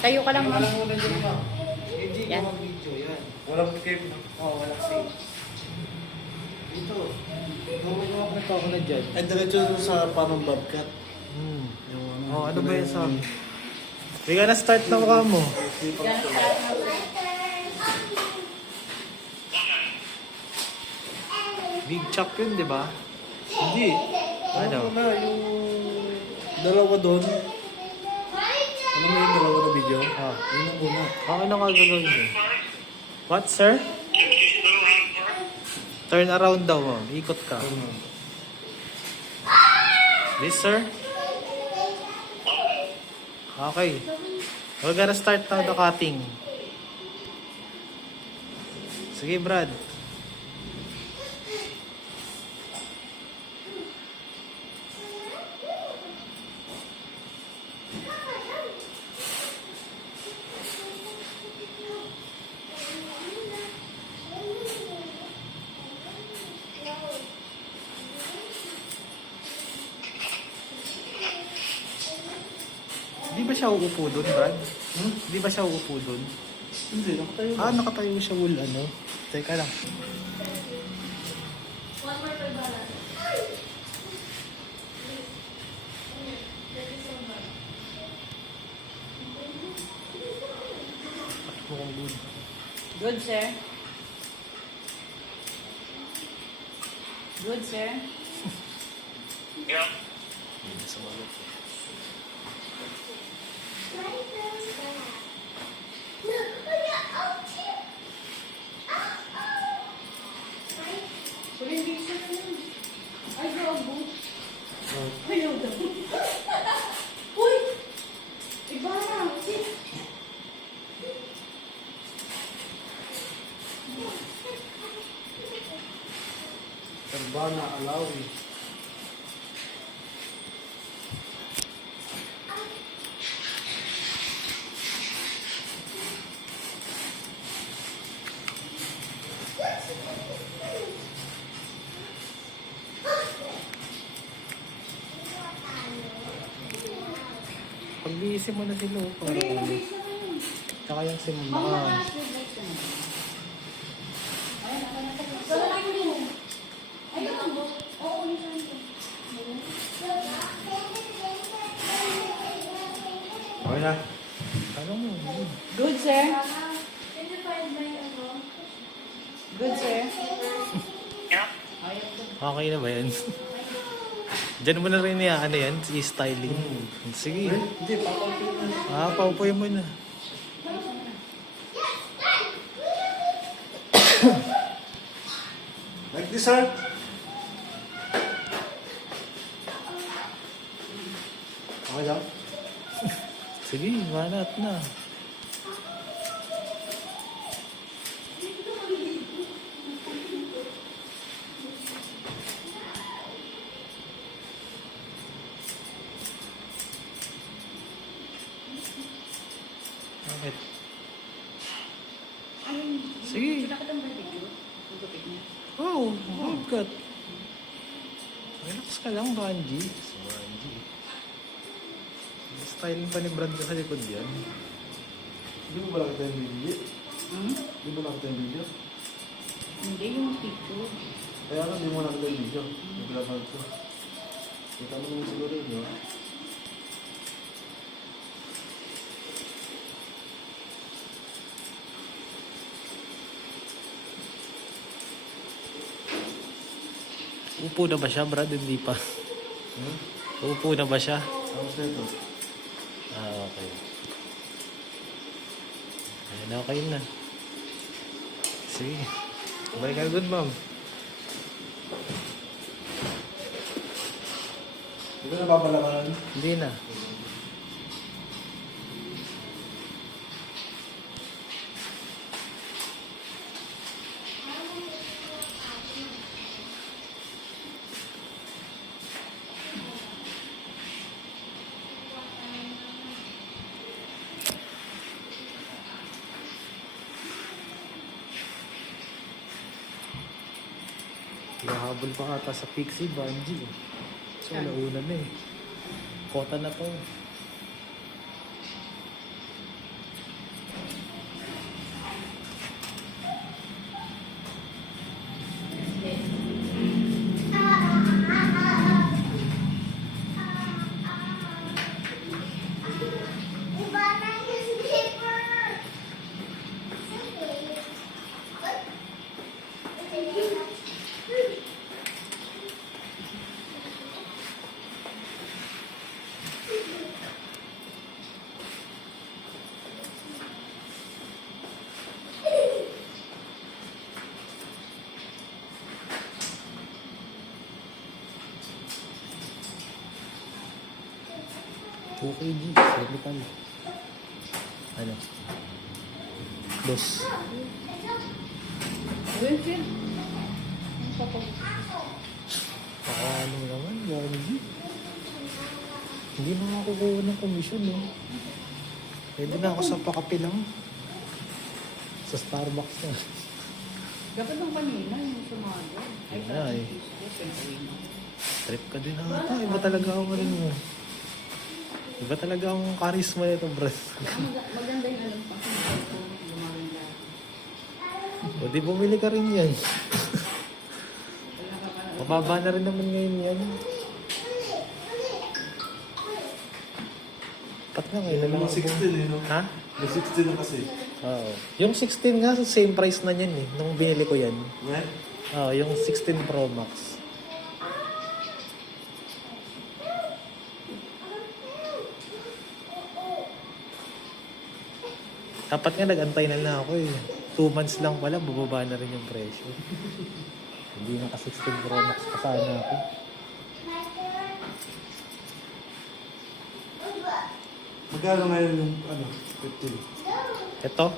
Tayo ka lang, ma'am. Walang muna dyan, ma'am. Hindi Yan. ko mag-video, yan. Walang game. Oo, walang save. Dito. Gumagawa na ako na dyan. Ay, diretso sa parang bobcat. Ano ba yung sound? Hindi ka na-start na mukha mo. Big chop yun, di ba? Hindi. Ano? Ano na, yung dalawa doon. Ano mo yung dalawa na video? Ah. Yun ang una. Ano nga gagawin mo? What, sir? Turn around daw, ma'am. Ikot ka. This, sir? Okay. We're gonna start now the cutting. Sige, Brad. Di ba siya uupo doon, Brad? Di ba siya uupo doon? Hindi, nakatayo. Nakatayo siya ano? Teka lang. Mukhang good. Good, sir. Good, sir. Hindi sumagot. Ay, grabe. Ayaw daw. Uy! Iba na. Urbana, Alawi. Pag-iisip mo na sila, para ulit. Tsaka yung simulaan. Okay na. Ano mo? Good, sir. Good, sir. Okay na ba yan? Diyan mo na rin ano yan, i-styling. Sige. Hindi, papalpin na. Paupuin mo na. Like this, sir. Okay lang? Sige, manat na. Bakit? Sige. Oh, good cut. Relax ka lang, Banji. Banji. Styling pa ni Brad sa likod yan. Hindi mo ba nakita yung video? Hindi mo nakita yung video? Hindi yung picture. Kaya nga, hindi mo nakita yung video. Naglalapag ko. Kita mo naman siguro yun, no? Upo na ba siya, Brad? Hindi pa. Upo na ba siya? Tapos na ito. Okay. Ayan, okay na. Sige. Balik ka good, ma'am. Hindi ko napapalaman. Hindi na. Nahabol pa ata sa Pixie Banji. So, nauna na eh. Kota na to. 2 kg. Cervical. Ano? Dos. Well, Phil. Ang papag... Ano naman, Gagi. Hindi na ako kukuha ng komisyon, eh. Pwede na ako sa pakape lang. Sa Starbucks na. Dapat nung kanina yung sumaga. Ay, Wala, eh. Siyempre. Trip ka din ata. Iba talaga ako rin mo. Iba talaga ang charisma nito, bro. Maganda yung alam pa. Lumaganda. O di bumili ka rin yan. Wala ka pa na. Mababa na rin naman ngayon yan. Pat nga ngayon na lang. Mga 16 eh, no? Ha? May 16 na kasi. Oo. Yung 16 nga, same price na yan eh. Nung binili ko yan. Right? Oo, yung 16 Pro Max. Dapat nga nag-antay na lang ako eh. 2 months lang pala, bababa na rin yung presyo. Hindi naka 16 Pro Max pa sana ako. Magkano ngayon yung, 15? Ito,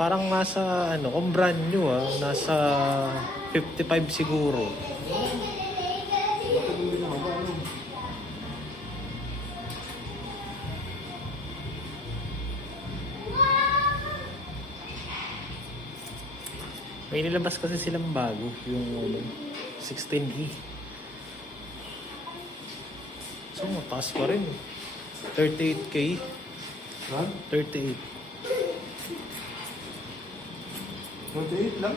parang nasa, kung brand new nasa 55 siguro. Bakit hindi na ako, ano? May nilabas kasi silang bago, yung 16E. So, mataas pa rin. 38K. Ha? 38. 28 lang?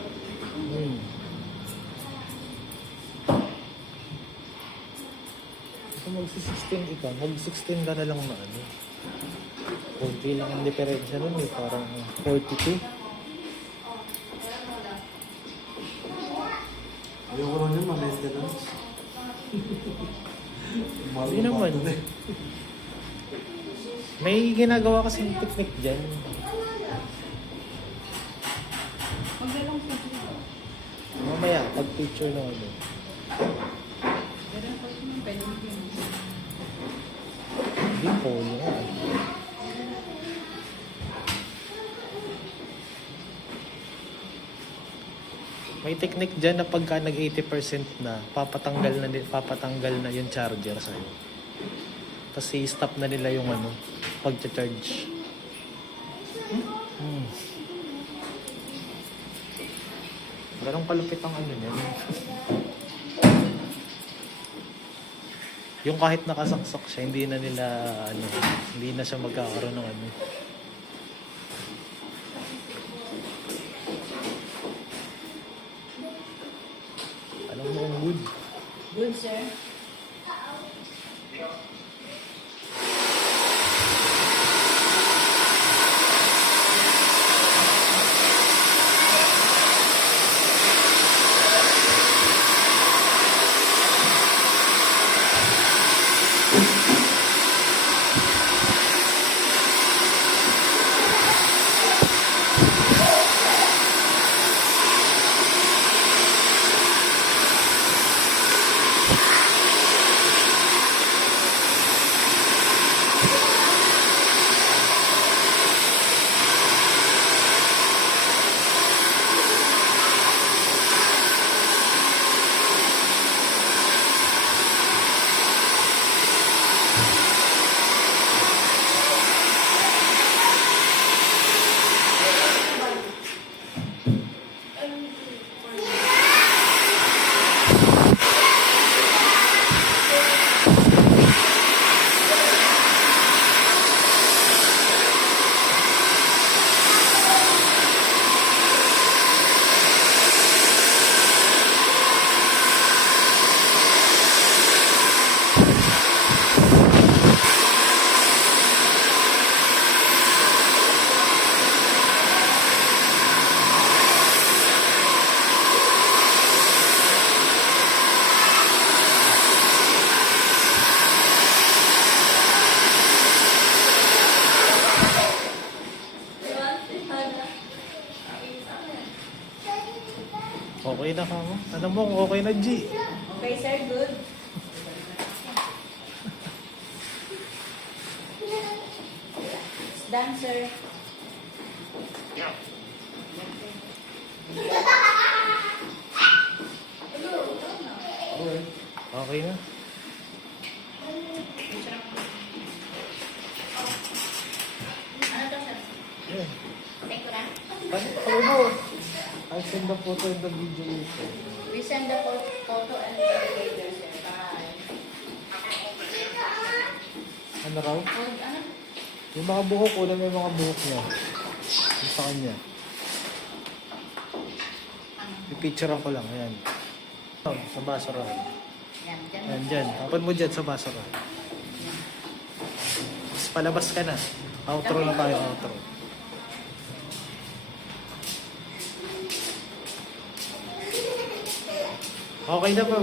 Kung magsi-16 ka, mag-16 ka na lang na ano. Kunti lang ang diferensya nun eh, parang 42. Ayoko rin yun, maliit ka na. Hindi naman. May ginagawa kasing technique dyan. Magdalang po siya. Mamaya, pag-picture na ano. Meron po yung pwede yun. Hindi po nga. May technique dyan na pagka nag 80% na, papatanggal na yung charger sa'yo. Tapos i-stop na nila yung pag-charge. Ganong kalupit ang niyan. Yung kahit nakasaksak siya, hindi na nila, hindi na siya magkakaroon ng Alam mo ang good. Good, sir. Okay na ka mo? Ano mo, okay na G. Okay, sir. Good. Dancer. Okay. Okay na. Ano to, sir? Yeah. Thank you na. Ano mo? I'll send the photo and the video later. We send the photo and the later, sir. Bye. Ano raw? Ano? Yung mga buhok, ulam yung mga buhok niya. Yung sa kanya. I-picturean ko lang, ayan. Oh, sa basurahan. Yan, dyan. Ayan, dyan. Tapan mo dyan sa basurahan. Tapos palabas ka na. Outro na tayo, outro. Okay na po.